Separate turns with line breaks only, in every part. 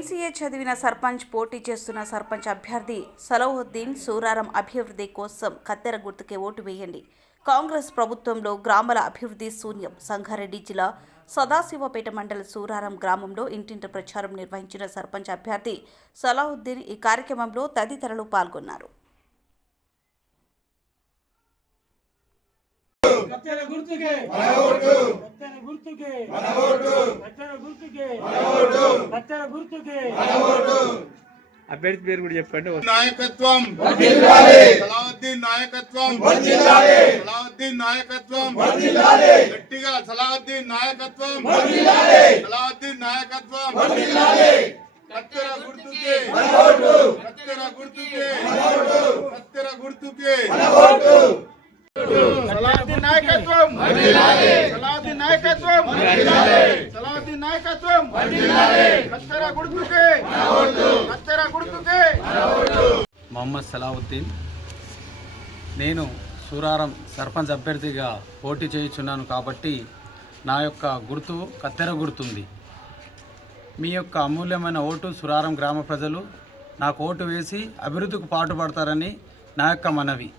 MCA చదివిన సర్పంచ్ పోటీ చేస్తున్న సర్పంచ్ అభ్యర్థి సలహుద్దీన్ సూరారం అభివృద్ధి కోసం కత్తెర గుర్తుకే ఓటు వేయండి. కాంగ్రెస్ ప్రభుత్వంలో గ్రామాల అభివృద్ధి శూన్యం. సంగారెడ్డి జిల్లా సదాశివపేట మండల సూరారం గ్రామంలో ఇంటింటి ప్రచారం నిర్వహించిన సర్పంచ్ అభ్యర్థి సలాహుద్దీన్ ఈ కార్యక్రమంలో తదితరులు పాల్గొన్నారు.
కత్తెర గుర్తుకే. కత్తెర గుర్తుకే. కత్తెర గుర్తుకే. కత్తెర గుర్తుకే.
అభ్యర్థి పేరు కూడా చెప్పండి.
నాయకత్వం. సలావుద్దీన్ నాయకత్వం. సలావుద్దీన్ నాయకత్వం. గట్టిగా సలావుద్దీన్ నాయకత్వం. సలావుద్దీన్ నాయకత్వం. కత్తెర గుర్తుకే. కత్తెర గుర్తుకే. కత్తెర గుర్తుకే సలావుద్దీన్ నాయకత్వం సలావుద్దీన్ నాయకత్వం సలావుద్దీన్ నాయకత్వం. కత్తెర గుర్తుకే. కత్తెర గుర్తుకే.
మొహమ్మద్ సలావుద్దీన్ నేను సూరారం సర్పంచ్ అభ్యర్థిగా పోటీ చేయుచున్నాను కాబట్టి నా యొక్క గుర్తు కత్తెర గుర్తుంది. మీ యొక్క అమూల్యమైన ఓటు సురారం గ్రామ ప్రజలు నాకు ఓటు వేసి అభివృద్ధికి పాటుపడతారని నా యొక్క మనవి.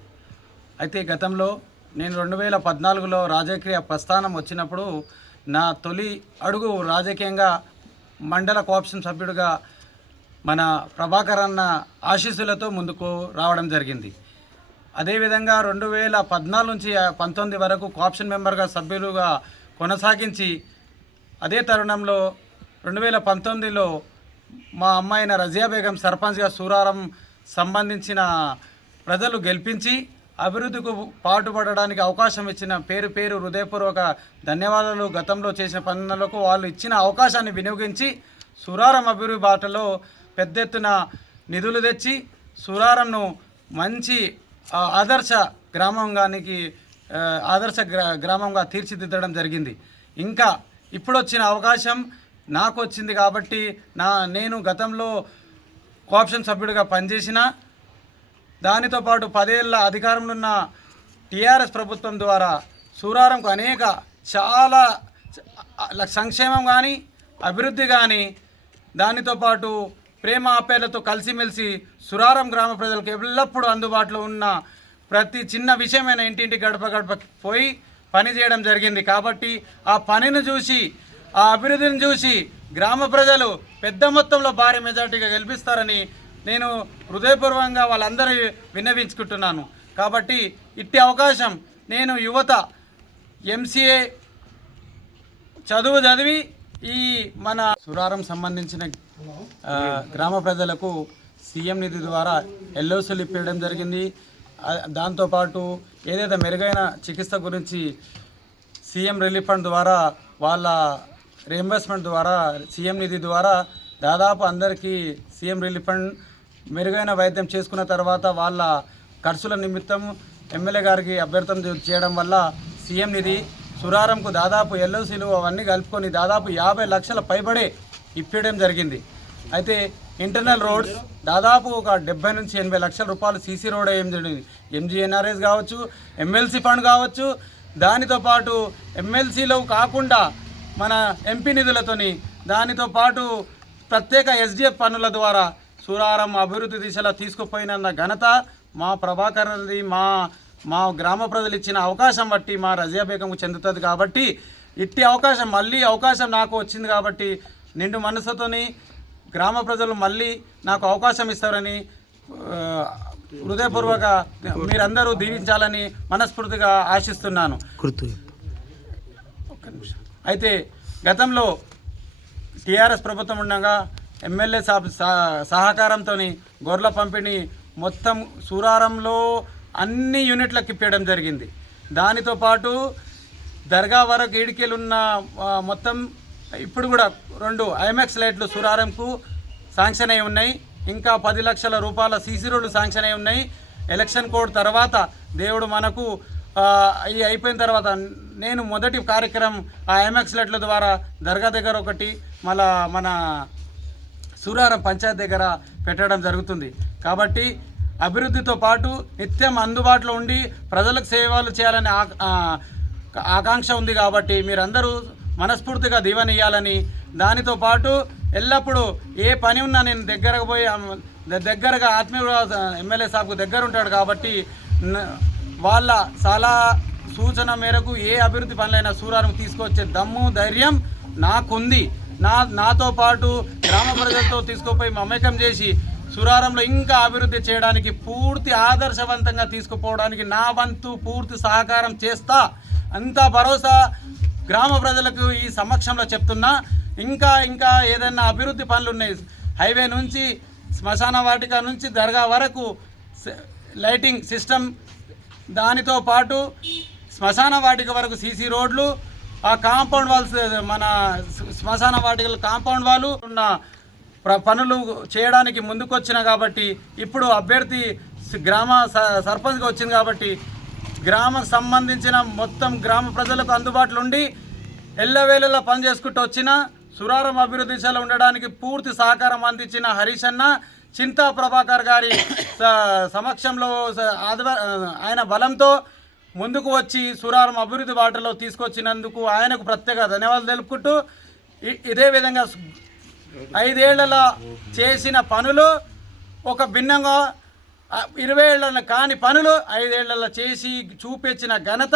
అయితే గతంలో నేను రెండు వేల పద్నాలుగులో రాజకీయ ప్రస్థానం వచ్చినప్పుడు నా తొలి అడుగు రాజకీయంగా మండల కోఆప్షన్ సభ్యుడిగా మన ప్రభాకర్ అన్న ఆశీస్సులతో ముందుకు రావడం జరిగింది. అదేవిధంగా రెండు వేల పద్నాలుగు నుంచి పంతొమ్మిది వరకు కోఆప్షన్ మెంబర్గా సభ్యులుగా కొనసాగించి అదే తరుణంలో రెండు వేల పంతొమ్మిదిలో మా అమ్మాయిన రజియా బేగం సర్పంచ్గా సూరారం సంబంధించిన ప్రజలు గెలిపించి అభివృద్ధికి పాటుపడడానికి అవకాశం ఇచ్చిన పేరు పేరు హృదయపూర్వక ధన్యవాదాలు. గతంలో చేసిన పనులకు వాళ్ళు ఇచ్చిన అవకాశాన్ని వినియోగించి సురారం అభివృద్ధి బాటలో పెద్ద ఎత్తున నిధులు తెచ్చి సురారంను మంచి ఆదర్శ గ్రామంగానికి ఆదర్శ గ్రా గ్రామంగా తీర్చిదిద్దడం జరిగింది. ఇంకా ఇప్పుడు వచ్చిన అవకాశం నాకు వచ్చింది కాబట్టి నా నేను గతంలో కోఆప్షన్ సభ్యుడిగా పనిచేసిన దానితో పాటు పదేళ్ళ అధికారంలో ఉన్న టీఆర్ఎస్ ప్రభుత్వం ద్వారా సూరారంకు అనేక చాలా సంక్షేమం కానీ అభివృద్ధి కానీ దానితో పాటు ప్రేమ ఆప్యాయలతో కలిసిమెలిసి సురారం గ్రామ ప్రజలకు ఎల్లప్పుడూ అందుబాటులో ఉన్న ప్రతి చిన్న విషయమైన ఇంటింటి గడప గడప పోయి పని చేయడం జరిగింది. కాబట్టి ఆ పనిని చూసి ఆ అభివృద్ధిని చూసి గ్రామ ప్రజలు పెద్ద మొత్తంలో భారీ మెజార్టీగా గెలిపిస్తారని నేను హృదయపూర్వకంగా వాళ్ళందరూ విన్నవించుకుంటున్నాను. కాబట్టి ఇట్టి అవకాశం నేను యువత ఎంసీఏ చదువు చదివి ఈ మన సురారం సంబంధించిన గ్రామ ప్రజలకు సీఎం నిధి ద్వారా ఎల్ఓసీలు ఇప్పించడం జరిగింది. దాంతోపాటు ఏదైతే మెరుగైన చికిత్స గురించి సీఎం రిలీఫ్ ఫండ్ ద్వారా వాళ్ళ రియంబర్స్మెంట్ ద్వారా సీఎం నిధి ద్వారా దాదాపు అందరికీ సీఎం రిలీఫ్ ఫండ్ మెరుగైన వైద్యం చేసుకున్న తర్వాత వాళ్ళ ఖర్చుల నిమిత్తం ఎమ్మెల్యే గారికి అభ్యర్థన చేయడం వల్ల సీఎం నిధి సురారంకు దాదాపు ఎల్ఓసీలు అవన్నీ కలుపుకొని దాదాపు యాభై లక్షల పైబడే ఇప్పించడం జరిగింది. అయితే ఇంటర్నల్ రోడ్స్ దాదాపు ఒక డెబ్బై నుంచి ఎనభై లక్షల రూపాయలు సీసీ రోడ్ ఏం జరిగింది? ఎంజీఎన్ఆర్ఎస్ కావచ్చు ఎమ్మెల్సీ ఫండ్ కావచ్చు దానితో పాటు ఎమ్మెల్సీలో కాకుండా మన ఎంపీ నిధులతోని దానితో పాటు ప్రత్యేక ఎస్డిఎఫ్ పన్నుల ద్వారా సూరారం అభివృద్ధి దిశలో తీసుకుపోయిన ఘనత మా ప్రభాకర్ది మా మా గ్రామ ప్రజలు ఇచ్చిన అవకాశం బట్టి మా రజియా బేగంకు చెందుతుంది కాబట్టి ఇట్టి అవకాశం మళ్ళీ అవకాశం నాకు వచ్చింది కాబట్టి నిండు మనసుతోని గ్రామ ప్రజలు మళ్ళీ నాకు అవకాశం ఇస్తారని హృదయపూర్వక మీరందరూ దీవించాలని మనస్ఫూర్తిగా ఆశిస్తున్నాను. అయితే గతంలో టీఆర్ఎస్ ప్రభుత్వం ఉండగా ఎమ్మెల్యే సాబ్ సహకారంతో గొర్రెల పంపిణీ మొత్తం సూరారంలో అన్ని యూనిట్లకు ఇప్పేయడం జరిగింది. దానితో పాటు దర్గా వరకు ఈడికెళ్ళున్న ఉన్న మొత్తం ఇప్పుడు కూడా రెండు ఐమాక్స్ లైట్లు సూరారంకు శాంక్షన్ అయి ఉన్నాయి. ఇంకా పది లక్షల రూపాయల సీసీ రోడ్లు శాంక్షన్ అయి ఉన్నాయి. ఎలక్షన్ కోడ్ తర్వాత దేవుడు మనకు ఆ, అయిపోయిన తర్వాత నేను మొదటి కార్యక్రమం ఆ ఐమాక్స్ లైట్ల ద్వారా దర్గా దగ్గర ఒకటి మళ్ళా మన సూరారం పంచాయత్ దగ్గర పెట్టడం జరుగుతుంది. కాబట్టి అభివృద్ధితో పాటు నిత్యం అందుబాటులో ఉండి ప్రజలకు సేవలు చేయాలనే ఆకాంక్ష ఉంది కాబట్టి మీరందరూ మనస్ఫూర్తిగా దీవెనియాలని దానితో పాటు ఎల్లప్పుడూ ఏ పని ఉన్నా నేను దగ్గరకు పోయి దగ్గరగా ఆత్మీయ ఎమ్మెల్యే సాబ్కు దగ్గర ఉంటాడు కాబట్టి వాళ్ళ సలహా సూచన మేరకు ఏ అభివృద్ధి పనులైనా సూరారం తీసుకొచ్చే దమ్ము ధైర్యం నాకుంది. నా నాతో పాటు గ్రామ ప్రజలతో తీసుకుపోయి మమేకం చేసి సురారంలో ఇంకా అభివృద్ధి చేయడానికి పూర్తి ఆదర్శవంతంగా తీసుకుపోవడానికి నా వంతు పూర్తి సహకారం చేస్తా. అంత భరోసా గ్రామ ప్రజలకు ఈ సమక్షంలో చెప్తున్నా. ఇంకా ఇంకా ఏదైనా అభివృద్ధి పనులు ఉన్నాయి హైవే నుంచి శ్మశాన వాటిక నుంచి దర్గా వరకు లైటింగ్ సిస్టమ్ దానితో పాటు శ్మశాన వాటిక వరకు సీసీ రోడ్లు ఆ కాంపౌండ్ వాల్స్ మన శ్మశాన వాటికల కాంపౌండ్ వాళ్ళు ఉన్న పనులు చేయడానికి ముందుకొచ్చిన కాబట్టి ఇప్పుడు అభ్యర్థి గ్రామ స- సర్పంచ్గా వచ్చింది కాబట్టి గ్రామకు సంబంధించిన మొత్తం గ్రామ ప్రజలకు అందుబాటులో ఉండి ఎల్లవేళలా పని చేసుకుంటూ వచ్చిన సురారం అభివృద్ధి దిశలో ఉండడానికి పూర్తి సహకారం అందించిన హరీష్ అన్న చింతా ప్రభాకర్ గారి సమక్షంలో ఆదివ- ఆయన బలంతో ముందుకు వచ్చి సురారం అభివృద్ధి బాటలో తీసుకొచ్చినందుకు ఆయనకు ప్రత్యేక ధన్యవాదాలు తెలుపుకుంటూ ఇ- ఇదే విధంగా ఐదేళ్ళలో చేసిన పనులు ఒక భిన్నంగా ఇరవై ఏళ్ళలో కాని పనులు ఐదేళ్ళలో చేసి చూపించిన ఘనత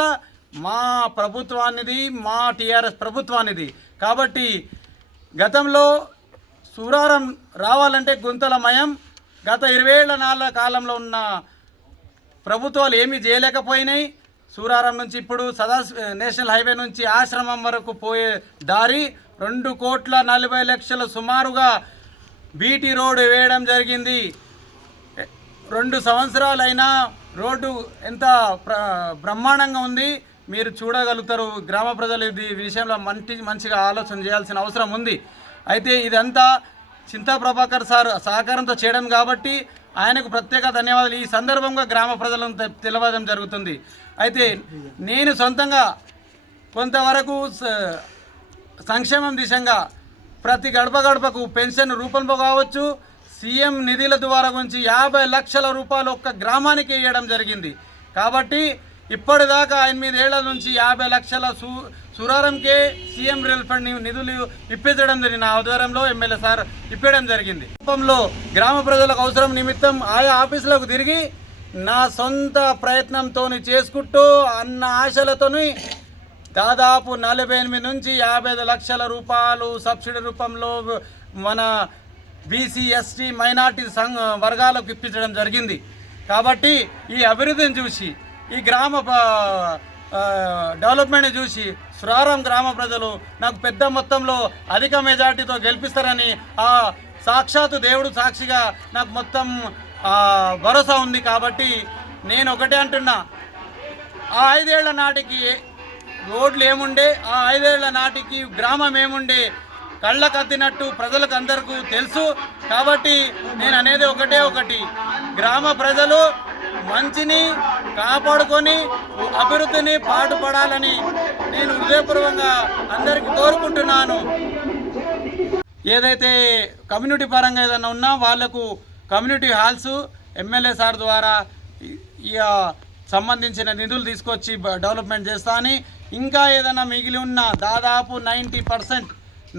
మా ప్రభుత్వానిది మా టీఆర్ఎస్ ప్రభుత్వానిది. కాబట్టి గతంలో సురారం రావాలంటే గుంతలమయం. గత ఇరవై ఏళ్ళ నాళ్ళ కాలంలో ఉన్న ప్రభుత్వాలు ఏమీ చేయలేకపోయినాయి. సూరారం నుంచి ఇప్పుడు సదా నేషనల్ హైవే నుంచి ఆశ్రమం వరకు పోయే దారి రెండు కోట్ల నలభై లక్షల సుమారుగా బీటీ రోడ్డు వేయడం జరిగింది. రెండు సంవత్సరాలైనా రోడ్డు ఎంత బ్రహ్మాండంగా ఉంది. మీరు చూడగలుగుతారు గ్రామ ప్రజలు ఇది విషయంలో మంచి మంచిగా ఆలోచన చేయాల్సిన అవసరం ఉంది. అయితే ఇదంతా చింతా ప్రభాకర్ సార్ సహకారంతో చేయడం కాబట్టి ఆయనకు ప్రత్యేక ధన్యవాదాలు. ఈ సందర్భంగా గ్రామ ప్రజలను తెలవడం జరుగుతుంది. అయితే నేను సొంతంగా కొంతవరకు సంక్షేమం దిశంగా ప్రతి గడప గడపకు పెన్షన్ రూపంలో కావచ్చు సీఎం నిధుల ద్వారా గురించి యాభై లక్షల రూపాయలు ఒక్క గ్రామానికి వేయడం జరిగింది. కాబట్టి ఇప్పటిదాకా ఎనిమిదేళ్ళ నుంచి యాభై లక్షల సు సురారంకే సీఎం రియల్ ఫండ్ నిధులు ఇప్పించడం జరిగింది. నా ఆధ్వర్యంలో ఎమ్మెల్యే సార్ ఇప్పించడం జరిగింది. రూపంలో గ్రామ ప్రజలకు అవసరం నిమిత్తం ఆయా ఆఫీసులకు తిరిగి నా సొంత ప్రయత్నంతో చేసుకుంటూ అన్న ఆశలతోని దాదాపు నలభై ఎనిమిది నుంచి యాభై లక్షల రూపాయలు సబ్సిడీ రూపంలో మన బీసీ ఎస్టీ మైనార్టీ సంఘ వర్గాలకు ఇప్పించడం జరిగింది. కాబట్టి ఈ అభివృద్ధిని చూసి ఈ గ్రామ ప- డెవలప్మెంట్ని చూసి సురారం గ్రామ ప్రజలు నాకు పెద్ద మొత్తంలో అధిక మెజార్టీతో గెలిపిస్తారని ఆ సాక్షాత్తు దేవుడు సాక్షిగా నాకు మొత్తం భరోసా ఉంది కాబట్టి నేను ఒకటే అంటున్నా. ఆ ఐదేళ్ళ నాటికి రోడ్లు ఏముండే ఆ ఐదేళ్ళ నాటికి గ్రామం ఏముండే కళ్ళ కత్తినట్టు ప్రజలకు అందరికీ తెలుసు. కాబట్టి నేను అనేది ఒకటే ఒకటి. గ్రామ ప్రజలు మంచిని కాపాడుకొని అభివృద్ధిని పాటుపడాలని నేను హృదయపూర్వకంగా అందరికీ కోరుకుంటున్నాను. ఏదైతే కమ్యూనిటీ పరంగా ఏదైనా ఉన్నా వాళ్ళకు కమ్యూనిటీ హాల్స్ ఎమ్మెల్యే సార్ ద్వారా ఇక సంబంధించిన నిధులు తీసుకొచ్చి డెవలప్మెంట్ చేస్తా అని. ఇంకా ఏదైనా మిగిలి ఉన్న దాదాపు ninety percent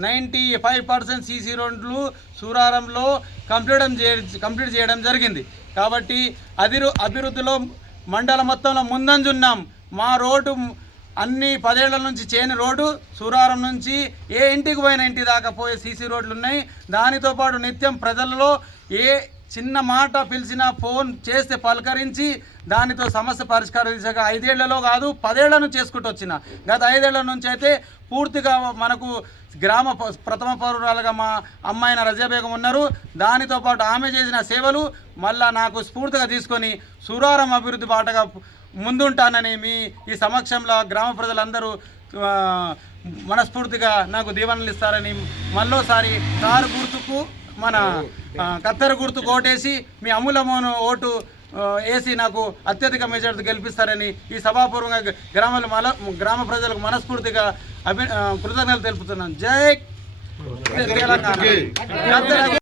ninety five percent CC రోడ్లు సూరారంలో కంప్లీట్ చే కంప్లీట్ చేయడం జరిగింది. కాబట్టి అదిరు అభివృద్ధిలో మండల మొత్తంలో ముందంజున్నాం. మా రోడ్డు అన్ని పదేళ్ళ నుంచి చేని రోడ్డు సూరారం నుంచి ఏ ఇంటికి పోయిన ఇంటి దాకా పోయే సీసీ రోడ్లు ఉన్నాయి. దానితో పాటు నిత్యం ప్రజలలో ఏ చిన్న మాట పిలిచినా ఫోన్ చేస్తే పలకరించి దానితో సమస్య పరిష్కారం దిశగా ఐదేళ్ళలో కాదు పదేళ్ళను చేసుకుంటూ వచ్చిన. గత ఐదేళ్ళ నుంచి అయితే పూర్తిగా మనకు గ్రామ ప- ప్రథమ పౌరురాలుగా మా అమ్మాయిన రజాబేగం ఉన్నారు. దానితో పాటు ఆమె చేసిన సేవలు మళ్ళా నాకు స్ఫూర్తిగా తీసుకొని సురారం అభివృద్ధి బాటగా ముందుంటానని మీ ఈ సమక్షంలో గ్రామ ప్రజలందరూ మనస్ఫూర్తిగా నాకు దీవెనలు ఇస్తారని మళ్ళోసారి కారు గుర్తుకు మన కత్తెర గుర్తు ఓటేసి మీ అమూలమోను ఓటు వేసి నాకు అత్యధిక మెజార్టీ గెలిపిస్తారని ఈ సభాపూర్వంగా గ్రామాల మల గ్రామ ప్రజలకు మనస్ఫూర్తిగా అభి కృతజ్ఞతలు తెలుపుతున్నాను. జై తెలంగాణ.